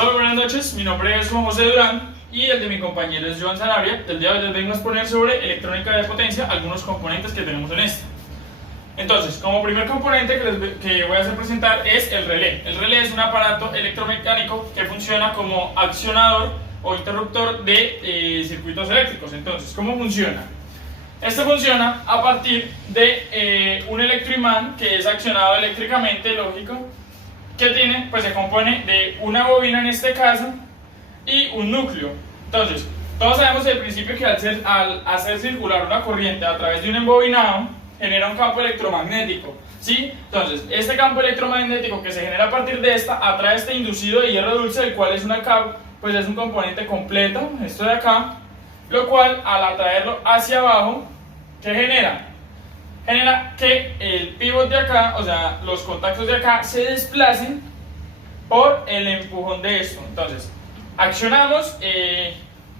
Hola, buenas noches, mi nombre es Juan José Durán y el de mi compañero es Joan Sanabria. El día de hoy les vengo a exponer sobre electrónica de potencia algunos componentes que tenemos en esta. Entonces, como primer componente que voy a hacer presentar es el relé. El relé es un aparato electromecánico que funciona como accionador o interruptor de circuitos eléctricos. Entonces, ¿cómo funciona? Este funciona a partir de un electroimán que es accionado eléctricamente, lógico, que tiene, pues se compone de una bobina en este caso y un núcleo. Entonces, todos sabemos el principio que al hacer circular una corriente a través de un embobinado genera un campo electromagnético, ¿sí? Entonces, este campo electromagnético que se genera a partir de esta atrae este inducido de hierro dulce, el cual es una capa, pues es un componente completo, esto de acá, lo cual al atraerlo hacia abajo, ¿qué genera? Genera que el pivot de acá, o sea, los contactos de acá se desplacen por el empujón de esto. Entonces, accionamos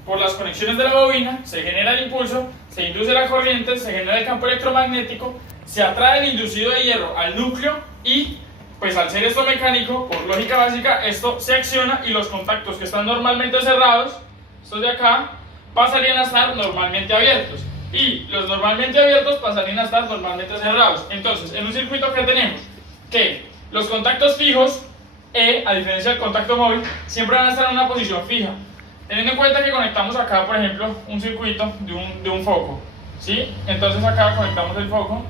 por las conexiones de la bobina, se genera el impulso, se induce la corriente, se genera el campo electromagnético, se atrae el inducido de hierro al núcleo y, pues al ser esto mecánico, por lógica básica, esto se acciona y los contactos que están normalmente cerrados, estos de acá, pasarían a estar normalmente abiertos. Y los normalmente abiertos pasarían a estar normalmente cerrados. Entonces, en un circuito que tenemos que los contactos fijos, a diferencia del contacto móvil, siempre van a estar en una posición fija. Teniendo en cuenta que conectamos acá, por ejemplo, un circuito de un foco, ¿sí? Entonces acá conectamos el foco,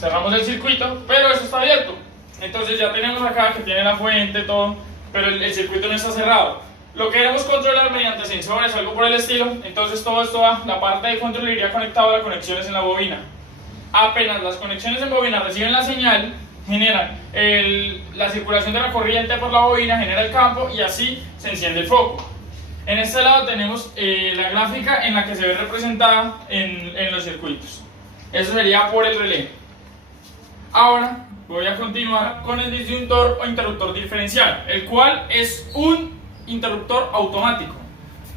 cerramos el circuito, pero eso está abierto. Entonces ya tenemos acá que tiene la fuente, todo, pero el circuito no está cerrado. Lo queremos controlar mediante sensores o algo por el estilo, entonces todo esto va, la parte de control iría conectado a las conexiones en la bobina. Apenas las conexiones en bobina reciben la señal, generan la circulación de la corriente por la bobina, genera el campo y así se enciende el foco. En este lado tenemos la gráfica en la que se ve representada en los circuitos. Eso sería por el relé. Ahora voy a continuar con el disyuntor o interruptor diferencial, el cual es un interruptor automático.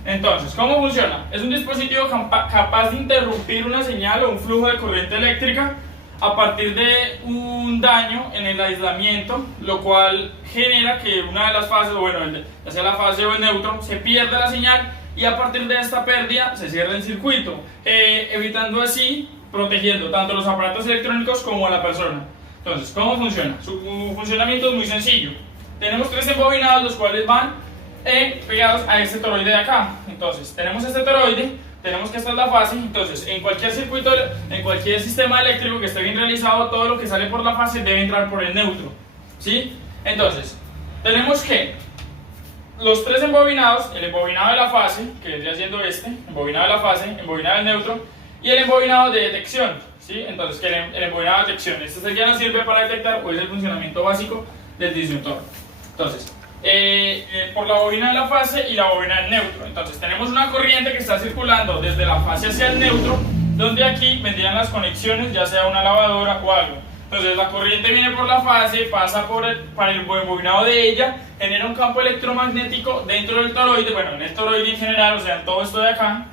Entonces, ¿cómo funciona? Es un dispositivo capaz de interrumpir una señal o un flujo de corriente eléctrica a partir de un daño en el aislamiento, lo cual genera que una de las fases, bueno, ya sea la fase o el neutro, se pierda la señal y a partir de esta pérdida se cierra el circuito, evitando así, protegiendo tanto los aparatos electrónicos como a la persona. Entonces, ¿cómo funciona? Su funcionamiento es muy sencillo. Tenemos tres embobinados, los cuales van pegados a este toroide de acá. Entonces tenemos este toroide, tenemos que esta es la fase. Entonces en cualquier circuito, en cualquier sistema eléctrico que esté bien realizado, todo lo que sale por la fase debe entrar por el neutro, ¿sí? Entonces tenemos que los tres embobinados, el embobinado de la fase, que vendría siendo este, embobinado de la fase, embobinado del neutro y el embobinado de detección, ¿sí? Entonces que el embobinado de detección, este ya nos sirve para detectar cuál es el funcionamiento básico del disyuntor. Entonces por la bobina de la fase y la bobina del neutro. Entonces tenemos una corriente que está circulando desde la fase hacia el neutro, donde aquí vendrían las conexiones, ya sea una lavadora o algo. Entonces la corriente viene por la fase, pasa para el embobinado de ella, genera un campo electromagnético dentro del toroide, bueno, en el toroide en general, o sea, en todo esto de acá,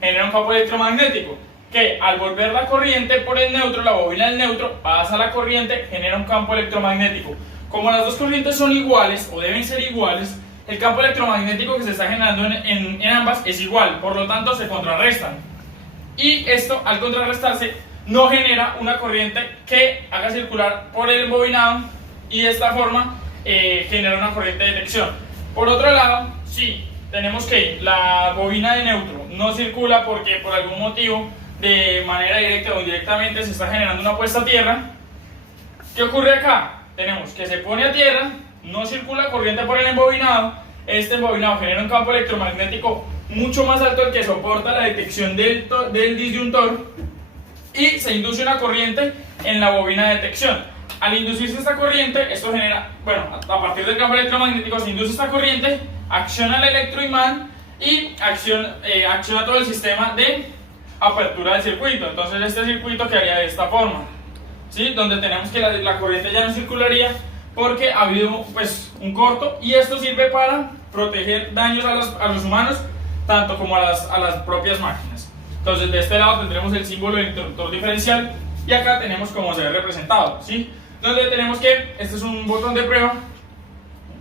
genera un campo electromagnético que al volver la corriente por el neutro, la bobina del neutro, pasa la corriente, genera un campo electromagnético. Como las dos corrientes son iguales, o deben ser iguales, el campo electromagnético que se está generando en ambas es igual, por lo tanto se contrarrestan. Y esto, al contrarrestarse, no genera una corriente que haga circular por el embobinado y de esta forma genera una corriente de detección. Por otro lado, si tenemos que la bobina de neutro no circula porque por algún motivo, de manera directa o indirectamente, se está generando una puesta a tierra, ¿qué ocurre acá? Tenemos que se pone a tierra, no circula corriente por el embobinado, este embobinado genera un campo electromagnético mucho más alto el que soporta la detección del disyuntor y se induce una corriente en la bobina de detección. Al inducirse esta corriente, esto genera, bueno, a partir del campo electromagnético se induce esta corriente, acciona el electroimán y acciona todo el sistema de apertura del circuito. Entonces este circuito quedaría de esta forma, ¿sí? Donde tenemos que la corriente ya no circularía porque ha habido pues un corto y esto sirve para proteger daños a los humanos tanto como a las propias máquinas. Entonces de este lado tendremos el símbolo del interruptor diferencial y acá tenemos cómo se ve representado, ¿sí? donde tenemos que, este es un botón de prueba,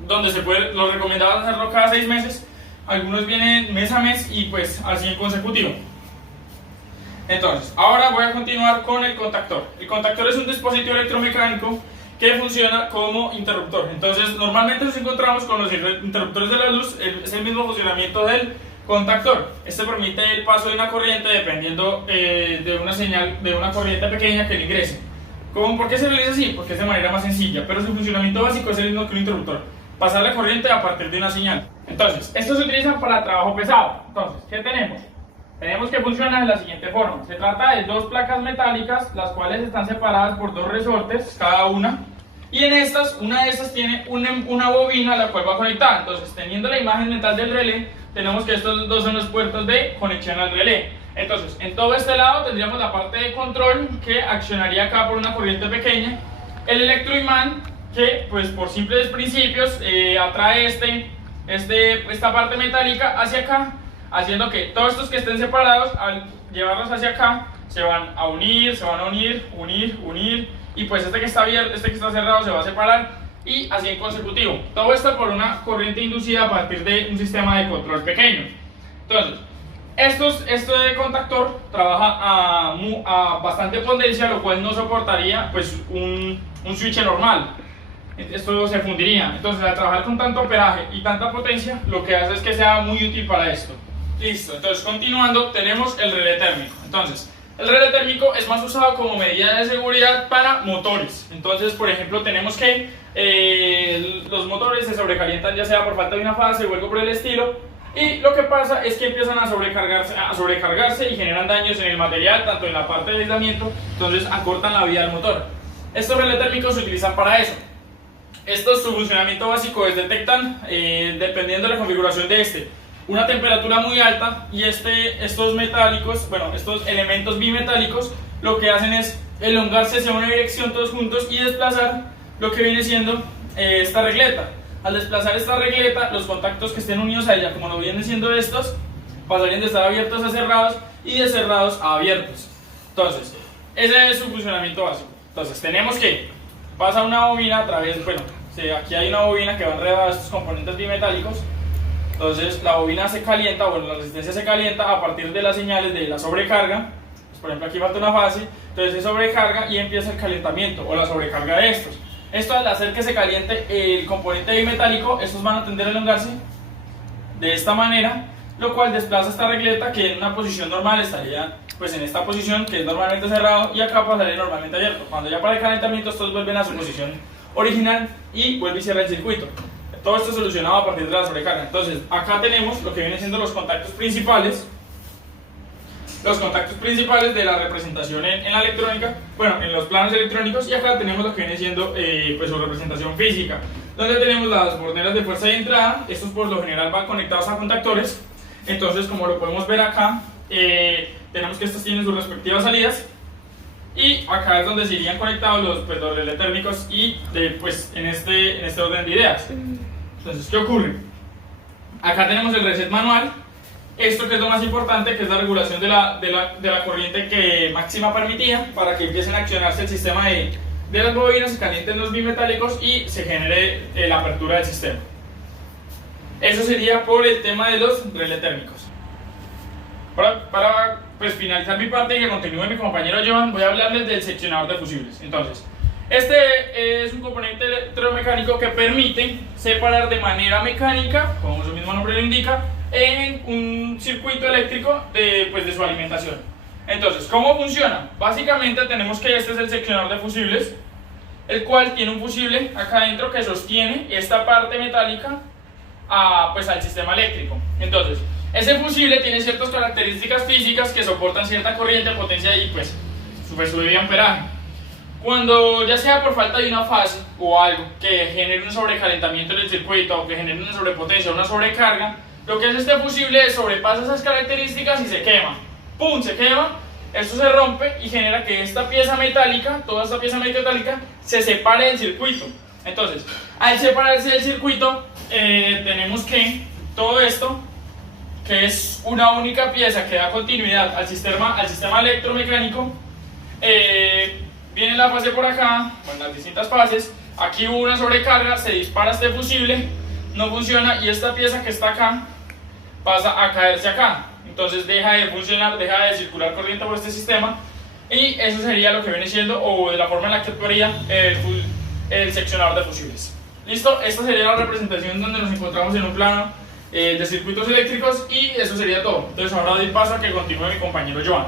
donde se puede, lo recomendado hacerlo cada 6 meses, algunos vienen mes a mes y pues así en consecutivo. Entonces, ahora voy a continuar con el contactor. El contactor es un dispositivo electromecánico que funciona como interruptor. Entonces, normalmente nos encontramos con los interruptores de la luz, es el mismo funcionamiento del contactor. Este permite el paso de una corriente dependiendo de una señal, de una corriente pequeña que le ingrese. ¿Por qué se realiza así? Porque es de manera más sencilla, pero su funcionamiento básico es el mismo que un interruptor: pasar la corriente a partir de una señal. Entonces, esto se utiliza para trabajo pesado. Entonces, ¿qué tenemos? Tenemos que funciona de la siguiente forma. Se trata de 2 placas metálicas, las cuales están separadas por 2 resortes, cada una. Y en estas, una de estas tiene una bobina a la cual va conectada. Entonces, teniendo la imagen mental del relé, tenemos que estos 2 son los puertos de conexión al relé. Entonces, en todo este lado tendríamos la parte de control que accionaría acá por una corriente pequeña. El electroimán que, pues por simples principios, atrae esta parte metálica hacia acá, haciendo que todos estos que estén separados, al llevarlos hacia acá, se van a unir, unir, y pues este que está abierto, este que está cerrado se va a separar, y así en consecutivo. Todo esto por una corriente inducida a partir de un sistema de control pequeño. Entonces, este contactor trabaja a bastante potencia, lo cual no soportaría pues un switch normal. Esto se fundiría. Entonces, al trabajar con tanto amperaje y tanta potencia, lo que hace es que sea muy útil para esto. Listo, entonces continuando, tenemos el relé térmico. Entonces, el relé térmico es más usado como medida de seguridad para motores. Entonces, por ejemplo, tenemos que los motores se sobrecalientan ya sea por falta de una fase o algo por el estilo, y lo que pasa es que empiezan a sobrecargarse y generan daños en el material, tanto en la parte de aislamiento, entonces acortan la vida del motor. Estos relés térmicos se utilizan para eso. Su funcionamiento básico es detectan, dependiendo de la configuración de una temperatura muy alta, y estos metálicos, bueno, estos elementos bimetálicos, lo que hacen es elongarse hacia una dirección todos juntos y desplazar lo que viene siendo esta regleta. Al desplazar esta regleta, los contactos que estén unidos a ella, como lo vienen siendo estos, pasarían de estar abiertos a cerrados y de cerrados a abiertos. Entonces, ese es su funcionamiento básico. Entonces, tenemos que pasa una bobina a través, bueno, aquí hay una bobina que va enredada a estos componentes bimetálicos. Entonces, la bobina se calienta, bueno, la resistencia se calienta a partir de las señales de la sobrecarga. Pues, por ejemplo, aquí falta una fase, entonces se sobrecarga y empieza el calentamiento o la sobrecarga de estos. Esto, al hacer que se caliente el componente bimetálico, estos van a tender a elongarse de esta manera, lo cual desplaza esta regleta que en una posición normal estaría pues en esta posición, que es normalmente cerrado, y acá pasaría normalmente abierto. Cuando ya para el calentamiento estos vuelven a su posición original y vuelve y cierra el circuito. Todo esto solucionado a partir de la sobrecarga. Entonces, acá tenemos lo que vienen siendo los contactos principales de la representación en la electrónica, bueno, en los planos electrónicos, y acá tenemos lo que viene siendo pues su representación física, donde tenemos las borneras de fuerza de entrada. Estos por lo general van conectados a contactores. Entonces, como lo podemos ver acá, tenemos que estos tienen sus respectivas salidas, y acá es donde se irían conectados los relés térmicos y pues en este orden de ideas. Entonces, ¿qué ocurre? Acá tenemos el reset manual. Esto que es lo más importante, que es la regulación de la corriente que máxima permitida, para que empiecen a accionarse el sistema de las bobinas, se calienten los bimetálicos y se genere la apertura del sistema. Eso sería por el tema de los relés térmicos. Para pues, finalizar mi parte y que continúe mi compañero Johan, voy a hablarles del seccionador de fusibles. Entonces, este es un componente electromecánico que permite separar de manera mecánica, como su mismo nombre lo indica, en un circuito eléctrico de su alimentación. Entonces, ¿cómo funciona? Básicamente tenemos que este es el seccionador de fusibles, el cual tiene un fusible acá adentro que sostiene esta parte metálica al sistema eléctrico. Entonces, ese fusible tiene ciertas características físicas que soportan cierta corriente, potencia y pues su debido amperaje. Cuando ya sea por falta de una fase o algo que genere un sobrecalentamiento en el circuito, o que genere una sobrepotencia o una sobrecarga, lo que hace este fusible es sobrepasa esas características y se quema. ¡Pum! Se quema, esto se rompe y genera que esta pieza metálica, toda esta pieza metálica, se separe del circuito. Entonces, al separarse del circuito, tenemos que todo esto, que es una única pieza que da continuidad al sistema electromecánico, Viene la fase por acá, bueno, las distintas fases. Aquí hubo una sobrecarga, se dispara este fusible, no funciona y esta pieza que está acá pasa a caerse acá. Entonces deja de funcionar, deja de circular corriente por este sistema y eso sería lo que viene siendo, o de la forma en la que actuaría el seccionador de fusibles. Listo, esta sería la representación donde nos encontramos en un plano de circuitos eléctricos y eso sería todo. Entonces ahora doy paso a que continúe mi compañero Joan.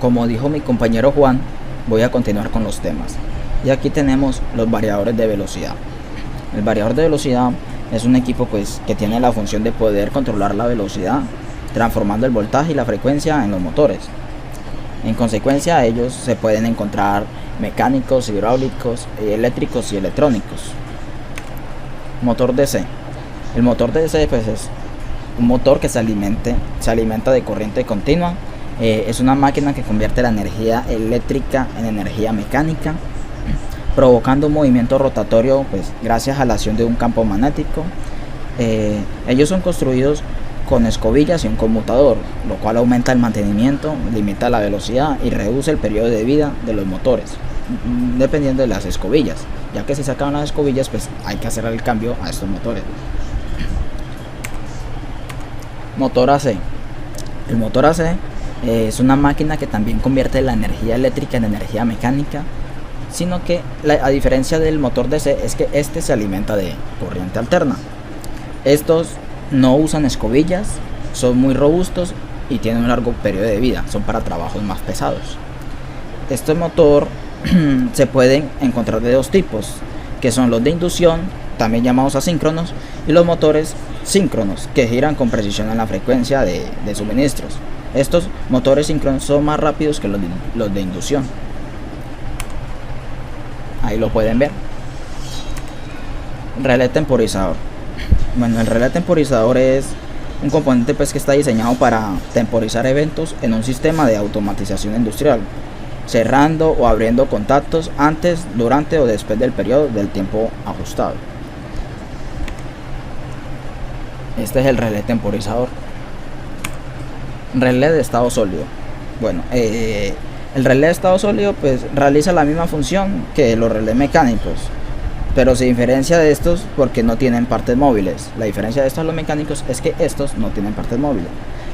Como dijo mi compañero Juan, voy a continuar con los temas. Y aquí tenemos los variadores de velocidad. El variador de velocidad es un equipo que tiene la función de poder controlar la velocidad, transformando el voltaje y la frecuencia en los motores. En consecuencia a ellos se pueden encontrar mecánicos, hidráulicos, eléctricos y electrónicos. Motor DC. El motor DC es un motor que se alimenta de corriente continua. Es una máquina que convierte la energía eléctrica en energía mecánica, provocando un movimiento rotatorio gracias a la acción de un campo magnético. Ellos son construidos con escobillas y un conmutador, lo cual aumenta el mantenimiento, limita la velocidad y reduce el periodo de vida de los motores, dependiendo de las escobillas, ya que si se acaban las escobillas hay que hacer el cambio a estos motores. Motor AC. El motor AC es una máquina que también convierte la energía eléctrica en energía mecánica, sino que a diferencia del motor DC es que este se alimenta de corriente alterna. Estos no usan escobillas, son muy robustos y tienen un largo periodo de vida, son para trabajos más pesados. Este motor se pueden encontrar de dos tipos, que son los de inducción, también llamados asíncronos, y los motores síncronos, que giran con precisión en la frecuencia de suministros. Estos motores síncronos son más rápidos que los de inducción. Ahí lo pueden ver. Relé temporizador. Bueno, el relé temporizador es un componente que está diseñado para temporizar eventos en un sistema de automatización industrial, cerrando o abriendo contactos antes, durante o después del periodo del tiempo ajustado. Este es el relé temporizador. Relé de estado sólido. Bueno, el relé de estado sólido realiza la misma función que los relés mecánicos, pero se diferencia de estos porque no tienen partes móviles. La diferencia de estos a los mecánicos es que estos no tienen partes móviles.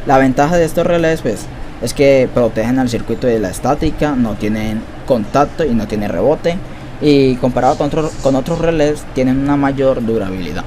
La ventaja de estos relés es que protegen al circuito de la estática, no tienen contacto y no tienen rebote, y comparado con otros relés tienen una mayor durabilidad.